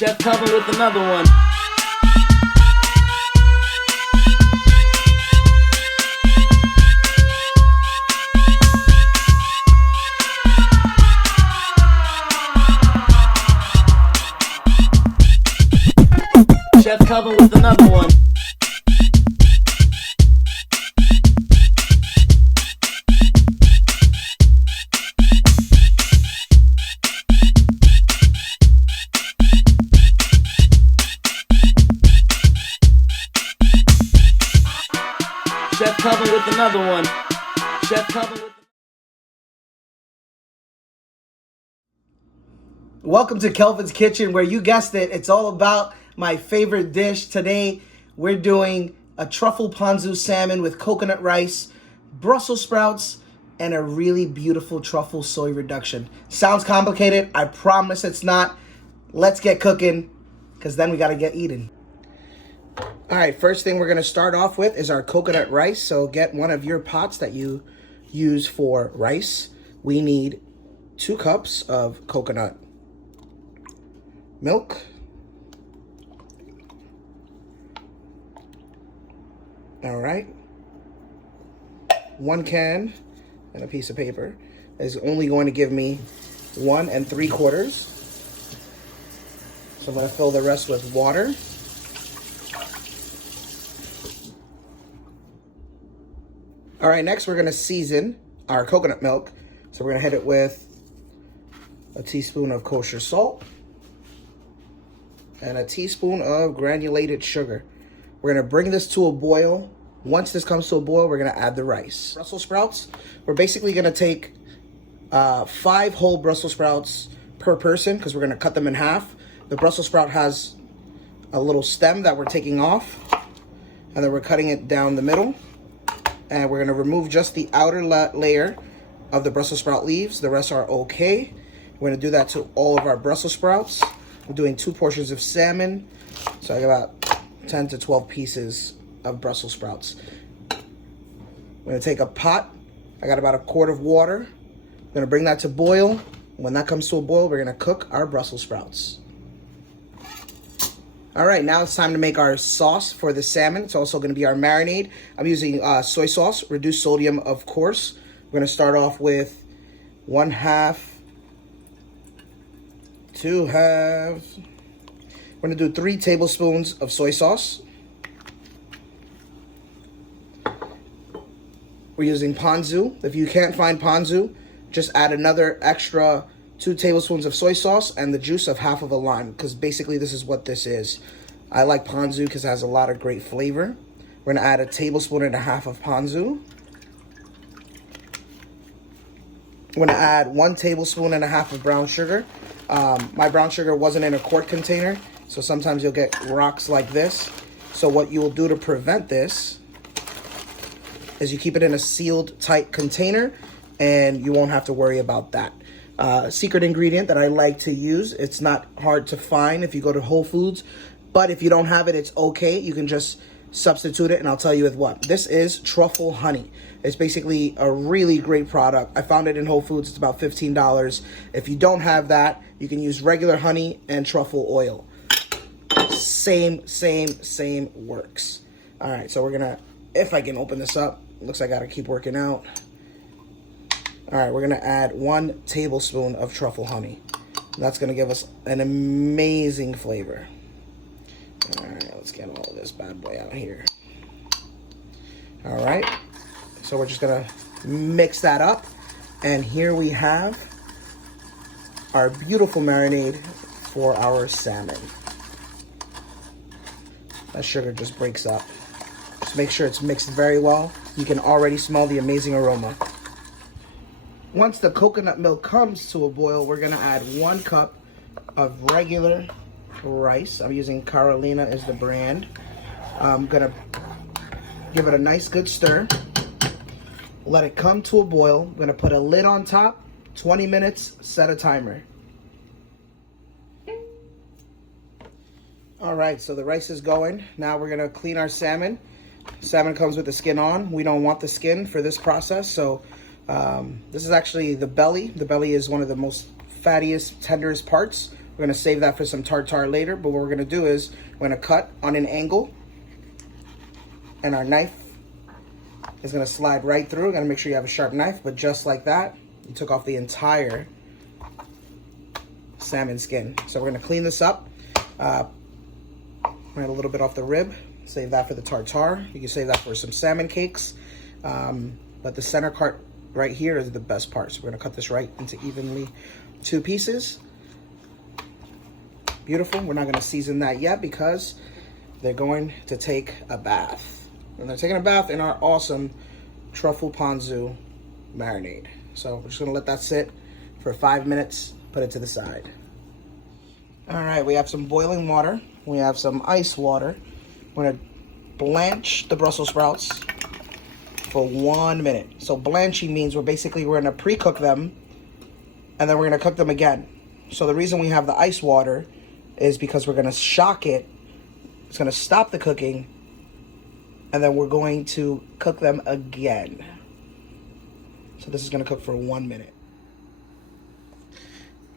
Chef Kelvin with another one. Chef Kelvin with another one. Chef Kelvin with another one. Chef Kelvin with. Welcome to Kelvin's Kitchen, where you guessed it, it's all about my favorite dish. Today, we're doing a truffle ponzu salmon with coconut rice, Brussels sprouts, and a really beautiful truffle soy reduction. Sounds complicated. I promise it's not. Let's get cooking, because then we got to get eating. All right, first thing we're going to start off with is our coconut rice. So get one of your pots that you use for rice. We need 2 cups of coconut milk. All right. 1 can and a piece of paper is only going to give me 1 3/4. So I'm going to fill the rest with water. All right, next we're gonna season our coconut milk. So we're gonna hit it with a teaspoon of kosher salt and a teaspoon of granulated sugar. We're gonna bring this to a boil. Once this comes to a boil, we're gonna add the rice. Brussels sprouts, we're basically gonna take 5 whole Brussels sprouts per person because we're gonna cut them in half. The Brussels sprout has a little stem that we're taking off, and then we're cutting it down the middle. And we're gonna remove just the outer layer of the Brussels sprout leaves. The rest are okay. We're gonna do that to all of our Brussels sprouts. I'm doing 2 portions of salmon. So I got about 10 to 12 pieces of Brussels sprouts. I'm gonna take a pot. I got about 1 quart of water. I'm gonna bring that to boil. When that comes to a boil, we're gonna cook our Brussels sprouts. All right, now it's time to make our sauce for the salmon. It's also going to be our marinade. I'm using soy sauce, reduced sodium, of course. We're going to start off with 1/2, 2 halves. We're going to do 3 tablespoons of soy sauce. We're using Ponzu. If you can't find Ponzu, just add another extra 2 tablespoons of soy sauce and the juice of half of a lime, because basically this is what this is. I like Ponzu because it has a lot of great flavor. We're gonna add 1.5 tablespoons of Ponzu. We're gonna add 1.5 tablespoons of brown sugar. My brown sugar wasn't in a quart container, so sometimes you'll get rocks like this. So what you will do to prevent this is you keep it in a sealed tight container and you won't have to worry about that. Secret ingredient that I like to use. It's not hard to find if you go to Whole Foods, but if you don't have it, it's okay. You can just substitute it, and I'll tell you with what. This is truffle honey. It's basically a really great product. I found it in Whole Foods. It's about $15. If you don't have that, you can use regular honey and truffle oil. Same works. All right, so we're gonna, if I can open this up, looks like I gotta keep working out. All right, we're gonna add 1 tablespoon of truffle honey. That's gonna give us an amazing flavor. All right, let's get all of this bad boy out here. All right, so we're just gonna mix that up. And here we have our beautiful marinade for our salmon. That sugar just breaks up. Just make sure it's mixed very well. You can already smell the amazing aroma. Once the coconut milk comes to a boil, we're gonna add 1 cup of regular rice. I'm using Carolina as the brand. I'm gonna give it a nice good stir. Let it come to a boil. I'm gonna put a lid on top, 20 minutes, set a timer. All right, so the rice is going. Now we're gonna clean our salmon. Salmon comes with the skin on. We don't want the skin for this process, so this is actually the belly. The belly is one of the most fattiest, tenderest parts. We're gonna save that for some tartare later, but what we're gonna do is we're gonna cut on an angle, and our knife is gonna slide right through. Gotta make sure you have a sharp knife, but just like that, you took off the entire salmon skin. So we're gonna clean this up. Right a little bit off the rib. Save that for the tartare. You can save that for some salmon cakes. But the center part right here is the best part. So we're gonna cut this right into evenly 2 pieces. Beautiful. We're not gonna season that yet because they're going to take a bath. And they're taking a bath in our awesome truffle ponzu marinade. So we're just gonna let that sit for 5 minutes, put it to the side. All right, we have some boiling water. We have some ice water. We're gonna blanch the Brussels sprouts for 1 minute. So blanching means we're gonna pre-cook them and then we're gonna cook them again. So the reason we have the ice water is because we're gonna shock it. It's gonna stop the cooking and then we're going to cook them again. So this is gonna cook for 1 minute.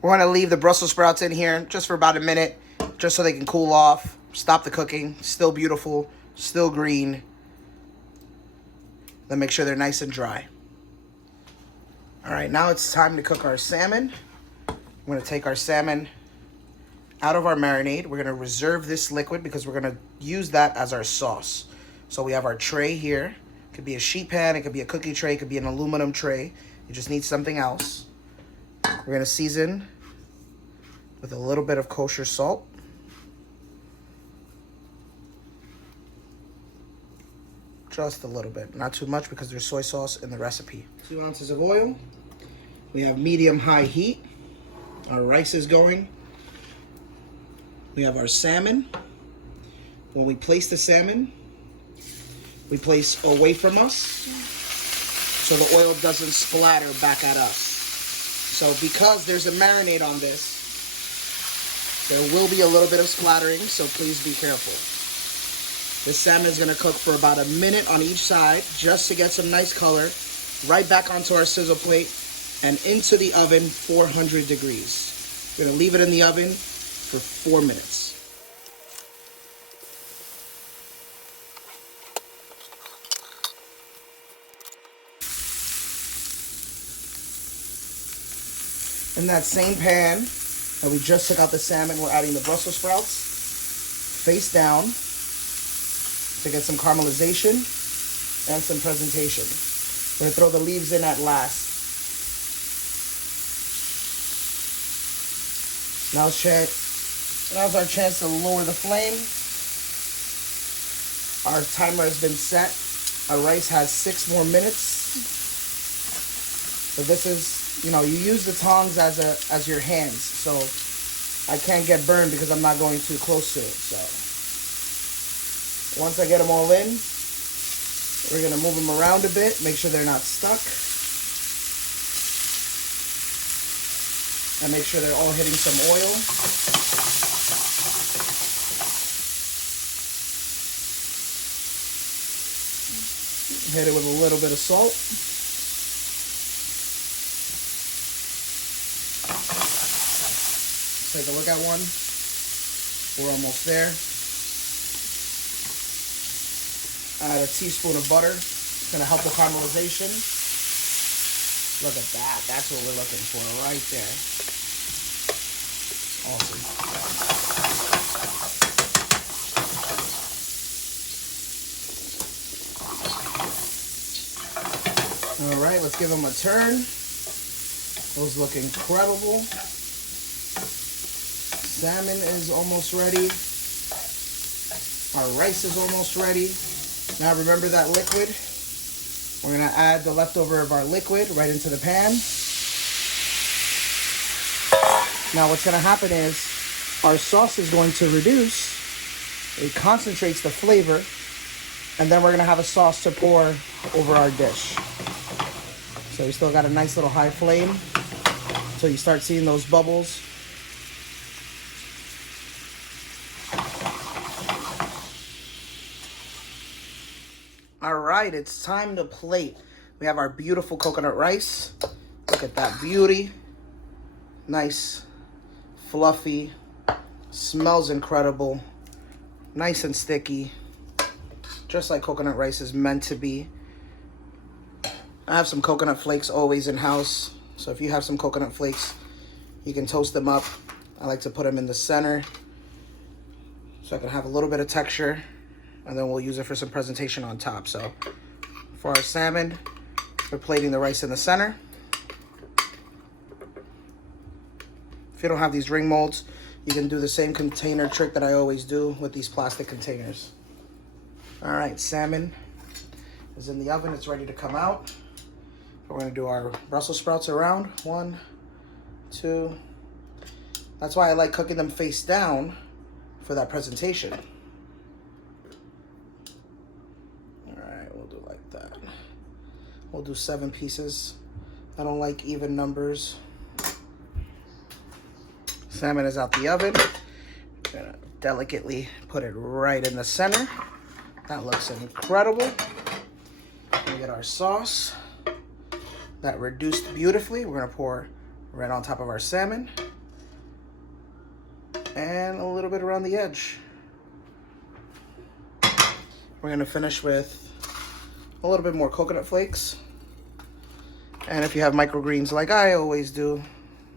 We're gonna leave the Brussels sprouts in here just for about a minute, just so they can cool off, stop the cooking. Still beautiful, still green. Then make sure they're nice and dry. All right, now it's time to cook our salmon. We're gonna take our salmon out of our marinade. We're gonna reserve this liquid because we're gonna use that as our sauce. So we have our tray here. It could be a sheet pan, it could be a cookie tray, it could be an aluminum tray. You just need something else. We're gonna season with a little bit of kosher salt. Just a little bit, not too much because there's soy sauce in the recipe. 2 ounces of oil. We have medium-high heat. Our rice is going. We have our salmon. When we place the salmon, we place away from us so the oil doesn't splatter back at us. So because there's a marinade on this, there will be a little bit of splattering, so please be careful. This salmon is gonna cook for about a minute on each side, just to get some nice color. Right back onto our sizzle plate and into the oven, 400 degrees. We're gonna leave it in the oven for 4 minutes. In that same pan that we just took out the salmon, we're adding the Brussels sprouts face down to get some caramelization and some presentation. We're gonna throw the leaves in at last. Now's our chance to lower the flame. Our timer has been set. Our rice has 6 more minutes. So this is, you use the tongs as your hands. So I can't get burned because I'm not going too close to it. So once I get them all in, we're gonna move them around a bit, make sure they're not stuck. And make sure they're all hitting some oil. Hit it with a little bit of salt. Take a look at one. We're almost there. Add a teaspoon of butter. It's gonna help the caramelization. Look at that. That's what we're looking for right there. Awesome. All right, let's give them a turn. Those look incredible. Salmon is almost ready. Our rice is almost ready. Now remember that liquid. We're gonna add the leftover of our liquid right into the pan. Now what's gonna happen is our sauce is going to reduce. It concentrates the flavor, and then we're gonna have a sauce to pour over our dish. So we still got a nice little high flame until you start seeing those bubbles. All right, it's time to plate. We have our beautiful coconut rice. Look at that beauty. Nice fluffy, smells incredible, nice and sticky, just like coconut rice is meant to be. I have some coconut flakes always in house, so if you have some coconut flakes, you can toast them up. I like to put them in the center so I can have a little bit of texture, and then we'll use it for some presentation on top. So for our salmon, we're plating the rice in the center. If you don't have these ring molds, you can do the same container trick that I always do with these plastic containers. All right, salmon is in the oven. It's ready to come out. We're gonna do our Brussels sprouts around. 1, 2. That's why I like cooking them face down for that presentation. All right, we'll do like that. We'll do 7 pieces. I don't like even numbers. Salmon is out the oven. I'm gonna delicately put it right in the center. That looks incredible. We get our sauce. That reduced beautifully. We're gonna pour right on top of our salmon. And a little bit around the edge. We're gonna finish with a little bit more coconut flakes. And if you have microgreens like I always do,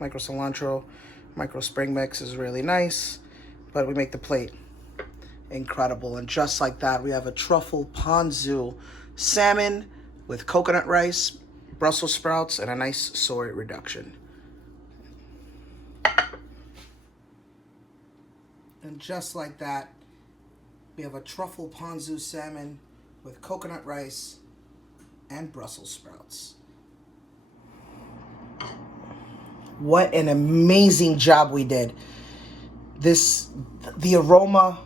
micro cilantro, micro spring mix is really nice, but we make the plate incredible. And just like that, we have a truffle ponzu salmon with coconut rice, Brussels sprouts, and a nice soy reduction. And just like that, we have a truffle ponzu salmon with coconut rice and Brussels sprouts. What an amazing job we did. The aroma,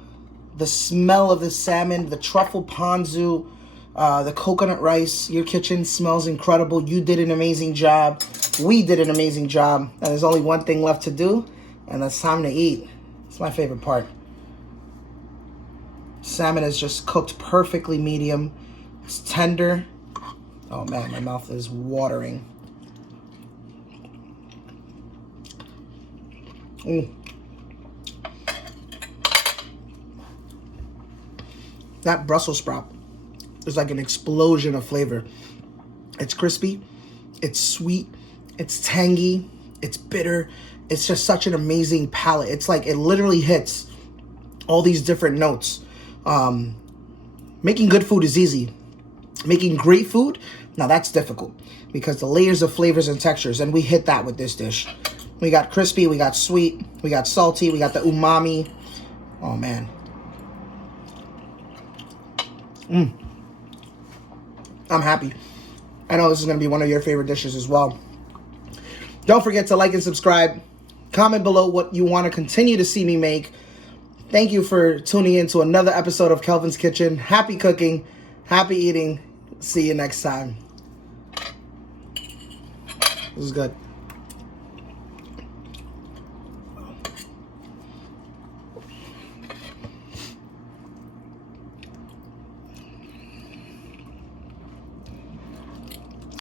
the smell of the salmon, the truffle ponzu, the coconut rice. Your kitchen smells incredible. You did an amazing job. We did an amazing job. And there's only one thing left to do, and that's time to eat. It's my favorite part. Salmon is just cooked perfectly medium. It's tender. Oh man, my mouth is watering. That Brussels sprout is like an explosion of flavor. It's crispy, it's sweet, it's tangy, it's bitter. It's just such an amazing palate. It's like it literally hits all these different notes. Making good food is easy. Making great food, now that's difficult because the layers of flavors and textures, and we hit that with this dish. We got crispy, we got sweet, we got salty, we got the umami. Oh man. I'm happy. I know this is going to be one of your favorite dishes as well. Don't forget to like and subscribe. Comment below what you want to continue to see me make. Thank you for tuning in to another episode of Kelvin's Kitchen. Happy cooking, happy eating. See you next time. This is good.